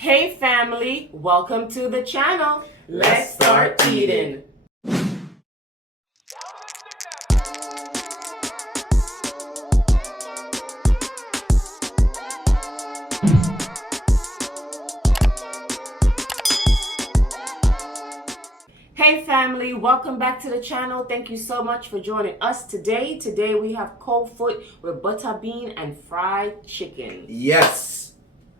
Hey family, welcome to the channel. Let's start eating. Hey family, welcome back to the channel. Thank you so much for joining us today. Today we have cold foot with butter bean and fried chicken. Yes,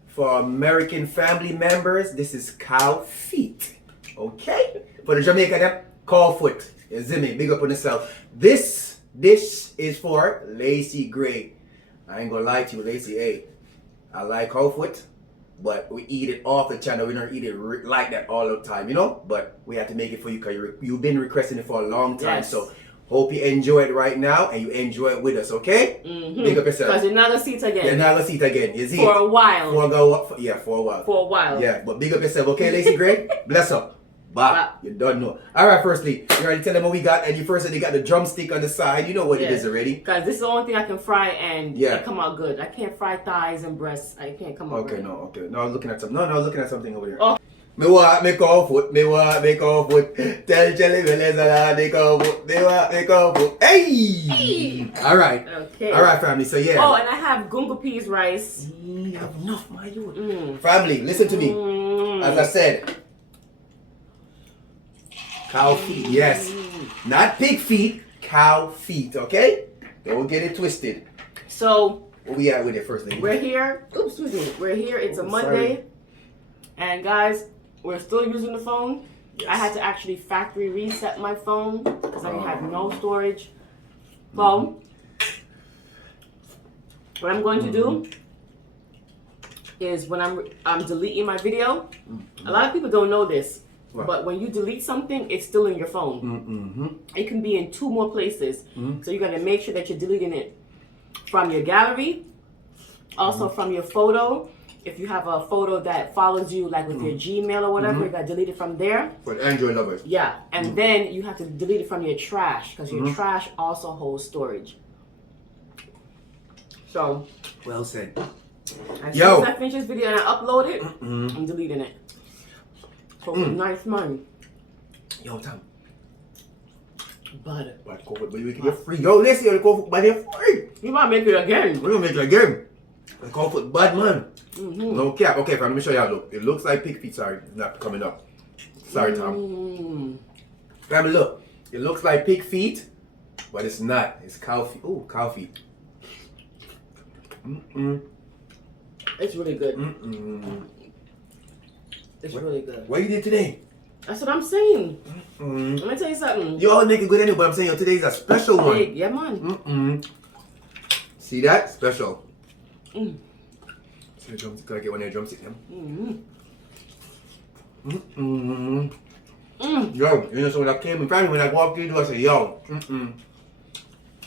for American family members, this is cow feet. Okay? For the Jamaican, them, cow foot. You see me? Big up on yourself. This dish is for Lacey Gray. I ain't gonna lie to you, Lacey. Hey, I like cow foot, but we eat it off the channel. We don't eat it like that all the time, you know? But we have to make it for you because you've been requesting it for a long time. Yes. So hope you enjoy it right now and you enjoy it with us, okay? Big up yourself. Because you're not gonna see it again. You're not gonna see it again. You see For it? a while. For a while. For a while. Yeah, but big up yourself, okay, Lacey Gray? Bless up. Bah, you don't know. Alright, firstly, you already tell them what we got, and you first said they got the drumstick on the side. You know what it is already. Because this is the only thing I can fry and Yeah. it come out good. I can't fry thighs and breasts. I can't come out good. Okay. No, I was looking at something. No, I was looking at something over here. Oh. Me want make off foot. Tell Jelly Beleza that make off foot. Me want make off foot. Hey! Alright. Okay. Alright, family, so yeah. Oh, and I have gungo peas rice. You have enough, my youth. Family, listen to me. As I said, cow feet, yes. Not pig feet, cow feet, okay? Don't get it twisted. So, Where we at with it first thing? we're here. Oops, excuse me. We're here. It's a Monday. Sorry. And guys, we're still using the phone. Yes. I had to actually factory reset my phone because I have no storage. So, what I'm going to do is when I'm deleting my video, a lot of people don't know this, What? but when you delete something, it's still in your phone. It can be in 2 more places. So you got to make sure that you're deleting it from your gallery, also from your photo. If you have a photo that follows you, like with your Gmail or whatever, you got to delete it from there. For the Android lovers. Yeah, and then you have to delete it from your trash because your trash also holds storage. So, Well said. as soon as I finish this video and I upload it, I'm deleting it. So, nice money. Yo, Tom. Butter. But we can get free. Yo, let's see the cow foot, but they're free. You might make it again. We're gonna make it again. The cow foot bad, man. No cap. Okay, fam, let me show y'all. Look, it looks like pig feet. Sorry, it's not coming up. Sorry, Tom. Family, look. It looks like pig feet, but it's not. It's cow feet. Ooh, cow feet. It's really good. It's really good. What you did today? That's what I'm saying. Let me tell you something. You all make it good anyway, but I'm saying yo, today's a special one. Big, yeah, man. See that? Special. See the drumstick? Gotta get one of the drumstick them. Yo, you know, so when I came in family, when I walked in, I said, yo,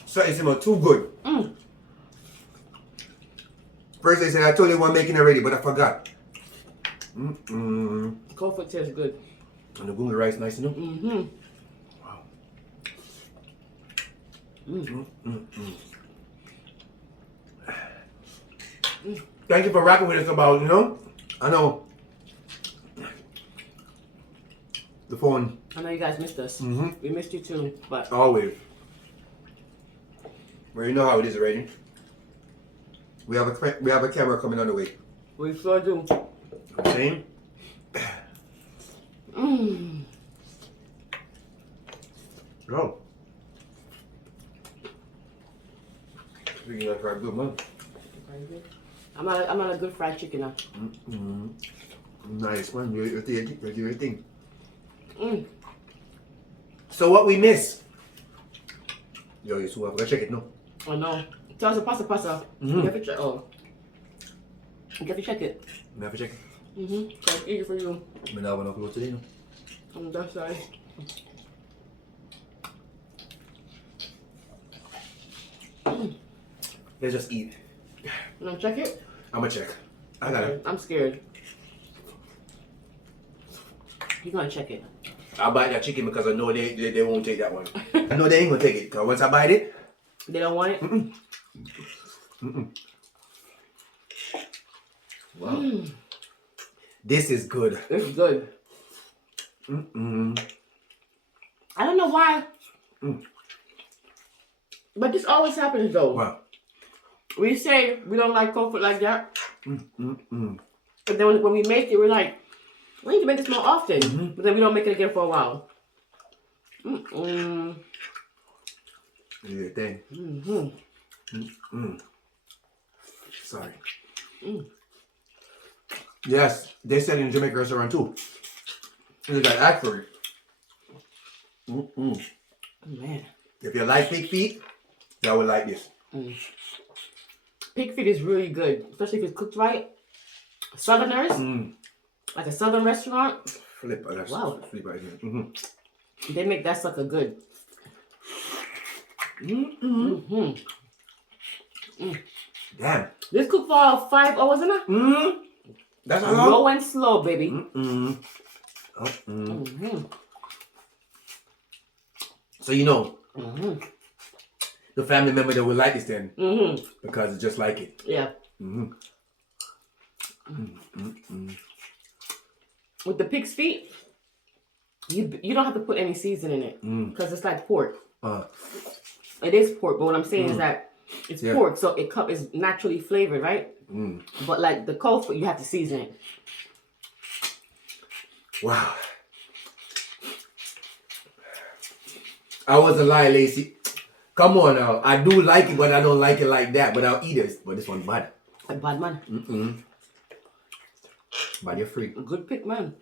something smell too good. First they said, I told you one making it already, but I forgot. Cold foot tastes good. And the gunga rice nice, you know? Wow. Thank you for rocking with us about, you know? I know. The phone. I know you guys missed us. We missed you too, but Always. Well, you know how it is already. We have a camera coming on the way. we sure do. Okay? Go. Speaking of fried good, man. I'm not a good fried chicken now. Nice, man. You do your thing. So what we miss? Yo, you still have to check it, no? Oh no. Tell us a pasta. You have to check. Oh. You have to check it. You have to check it. So it's easy for you. I mean, I want to go today, no? On that side. Let's just eat. You want to check it? I'm gonna check. I got it. I'm scared. He's gonna check it. I'll buy that chicken because I know they won't take that one. I know they ain't gonna take it because once I bite it, They don't want it? wow. This is good. This is good. I don't know why. But this always happens though. Wow. We say we don't like cold foot like that. But then when we make it, we're like, we need to make this more often. But then we don't make it again for a while. Do your thing. Sorry. Yes, they said in Jamaica restaurant too. They got act for it. Man. If you like pig feet, y'all would like this. Pig feet is really good, especially if it's cooked right. Southerners, like a southern restaurant. Flip. Wow. Flip right here. They make that sucker good. Damn. This cooked for 5 hours, isn't it? That's how long? Low and slow, baby. So you know, the family member that would like this then, because it's just like it. Yeah. With the pig's feet, you don't have to put any seasoning in it because it's like pork. It is pork, but what I'm saying is that it's pork, so it is naturally flavored, right? But like the cold foot, you have to season it. Wow. I wasn't lying, Lacey. Come on now. I do like it, but I don't like it like that. But I'll eat it. But this one's bad. A bad man. But you're free. Good pick, man.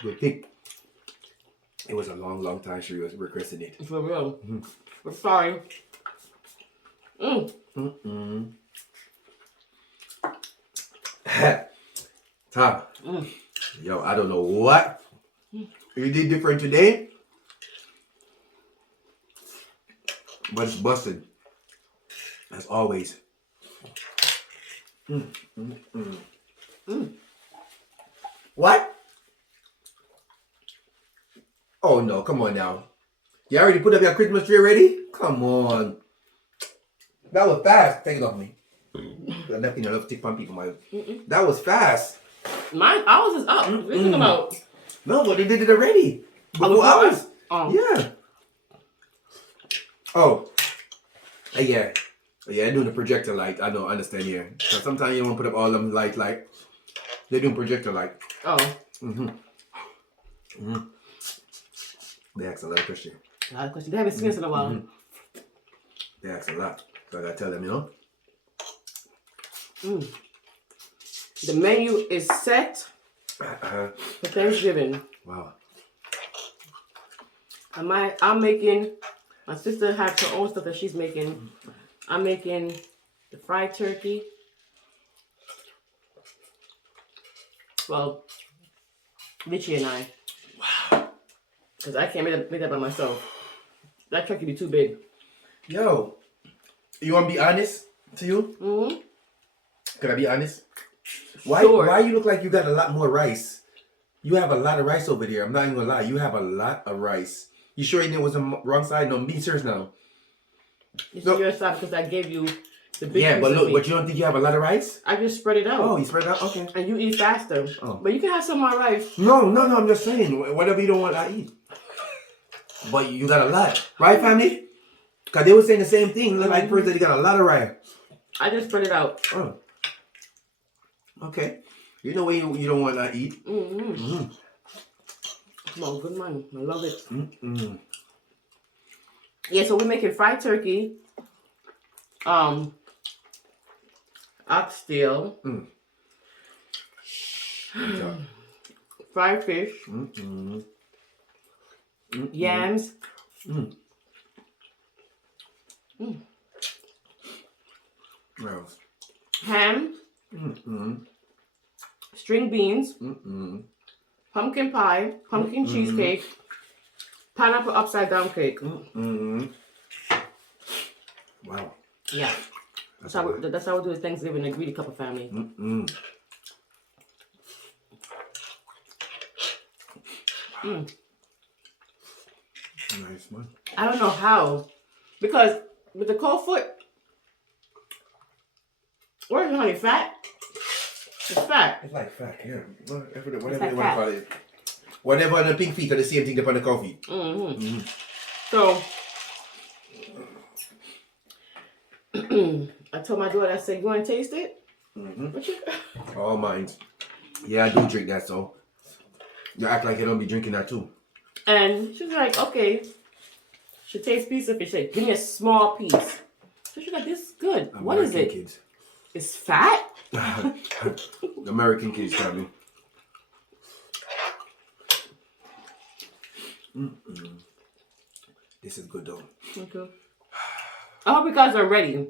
Good pick. It was a long time she was requesting it. For real. We're sorry. Tom. Yo, I don't know what you did different today. But it's busted. As always. What? Oh no, come on now. You already put up your Christmas tree already? Come on. That was fast. Take it off me. That nothing I love to take from people, my. That was fast. Ours is up. What are you talking about? No, but they did it already. Before ours. Yeah. Oh. Yeah. Yeah, doing the projector light. I don't understand here. So sometimes you want to put up all them lights like they're doing projector light. Oh. They ask a lot of questions. A lot of questions. They haven't seen us in a while. They ask a lot. So I gotta tell them, you know. The menu is set for Thanksgiving. Wow. I'm making, my sister has her own stuff that she's making. I'm making the fried turkey. Well, Richie and I. Wow. Because I can't make that by myself. That turkey be too big. Yo, you want to be honest to you? Can I be honest? Why you look like you got a lot more rice? You have a lot of rice over there. I'm not even gonna lie. You have a lot of rice. You sure you know it was the wrong side? No, be serious now. It's your side because I gave you the big Yeah, piece but of look, meat. but you don't think you have a lot of rice? I just spread it out. Oh, you spread it out? Okay. And you eat faster. Oh. But you can have some of my rice. No, I'm just saying. Whatever you don't want, I eat. But you got a lot. Right, family? Because they were saying the same thing. Look like first that you got a lot of rice. I just spread it out. Oh. Okay. You know what you don't want to eat? Come on, good money. I love it. Yeah, so we're making fried turkey, oxtail, fried fish, yams, ham, string beans, pumpkin pie, pumpkin cheesecake, pineapple upside down cake. Wow. Yeah. That's how we do the Thanksgiving in the Greedy Couple family. Nice, man. I don't know how. Because with the cold foot, where's the honey? Fat? It's fat. It's like fat, yeah. Whatever you like want to fat. call it. Whatever on the pink feet are the same thing upon the cow feet. So I told my daughter, I said, you want to taste it? What you All mine. Yeah, I do drink that, so you act like you don't be drinking that too. And she's like, okay. She tastes piece of fish. Like, give me a small piece. So she's like, this is good. What is it? Kids. It's fat? American kids, probably. This is good though. Okay. I hope you guys are ready.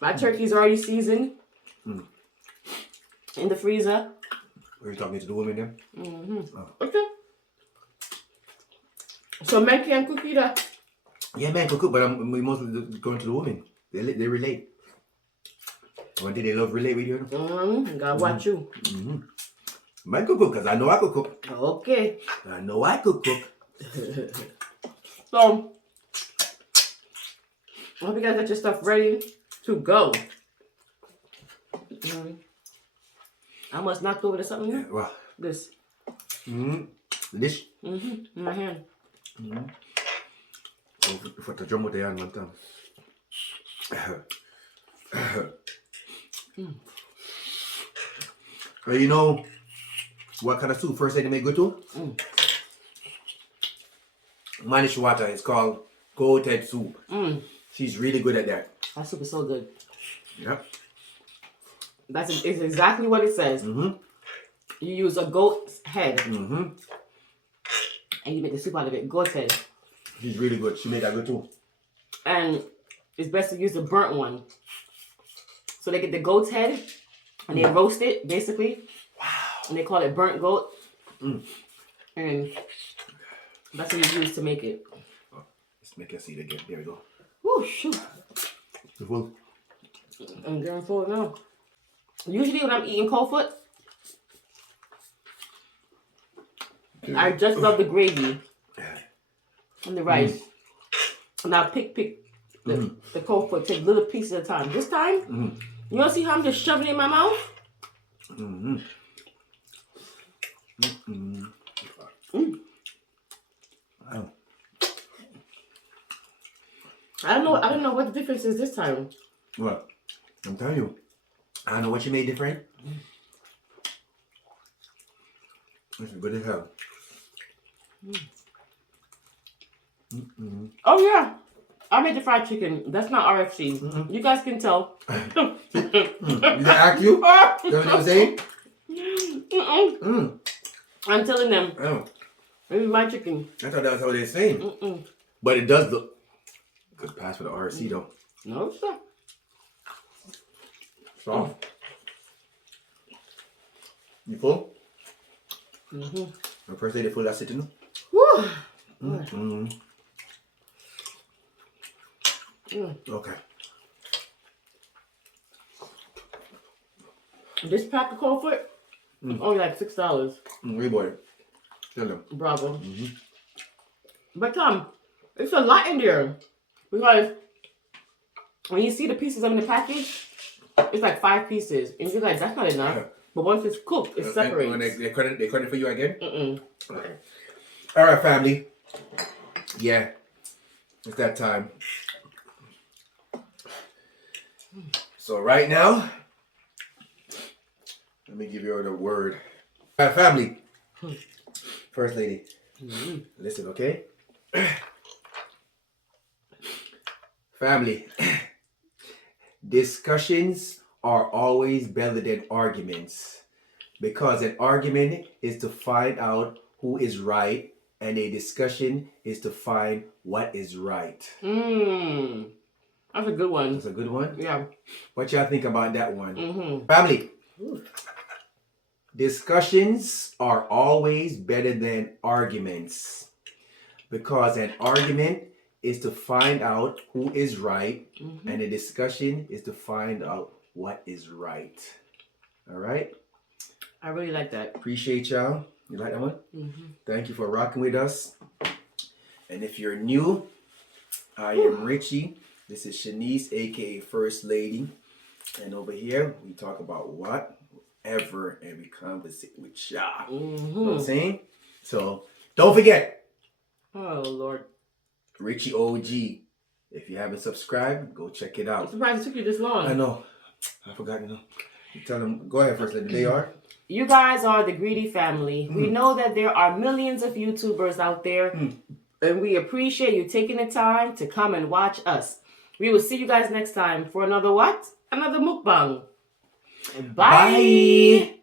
My turkey's already seasoned in the freezer. Are you talking to the women there? Okay. So men can cook either. Yeah, man, cook, but we mostly going to the women. They relate. One day they love relate with you. Gotta watch you. Man could cook, because I know I could cook. Okay. I know I could cook. So, I hope you guys got your stuff ready to go. I almost knocked over to something here. Well, This. the dish. In my hand. For the drum with the hand one time. You know what kind of soup first lady make good too? Manish water. It's called goated soup. She's really good at that. That soup is so good. Yep. It's exactly what it says. You use a goat's head. And you make the soup out of it. Goat's head. She's really good. She made that good too. And it's best to use the burnt one. So they get the goat's head and they roast it, basically. Wow. And they call it burnt goat. And that's what you use to make it. Oh, let's make her see it again. There we go. Woo, shoot. Full. I'm getting full now. Usually when I'm eating cold foot, I just love the gravy and the rice. And I'll pick the cold foot, take little pieces at a time. This time, you don't see how I'm just shoving it in my mouth? Wow. I don't know what the difference is this time. What? I'm telling you. I don't know what you made different. It's good as hell. Oh yeah, I made the fried chicken. That's not RFC. You guys can tell. Did they ask you? That's what you were saying? I'm telling them. Oh, Maybe my chicken. I thought that was what they were saying. But it does look good pass for the RC though. No, sir. Soft. You full? The first lady full, that's it, you know? Woo. Okay. This pack of cold foot, only like $6. We bought it. Tell them. Bravo. But it's a lot in there because when you see the pieces in the package, it's like 5 pieces, and you're like, that's not enough. Yeah. But once it's cooked, it separates. And they credit for you again? Okay. All right, family. Yeah, it's that time. So right now, let me give you the word. All right, family. First lady, listen, okay? Family, discussions are always better than arguments, because an argument is to find out who is right, and a discussion is to find what is right. That's a good one. That's a good one? Yeah. What y'all think about that one? Family, discussions are always better than arguments, because an argument is to find out who is right, and a discussion is to find out what is right. All right? I really like that. Appreciate y'all. You like that one? Thank you for rocking with us. And if you're new, I am Richie. This is Shanice, aka First Lady. And over here, we talk about whatever, and we conversate with y'all. You know what I'm saying? So, don't forget. Oh, Lord. Richie OG. If you haven't subscribed, go check it out. I'm surprised it took you this long. I know. I forgot, you know. Tell them, go ahead first, let they are. You guys are the Greedy family. We know that there are millions of YouTubers out there, and we appreciate you taking the time to come and watch us. We will see you guys next time for another what? Another mukbang. Bye.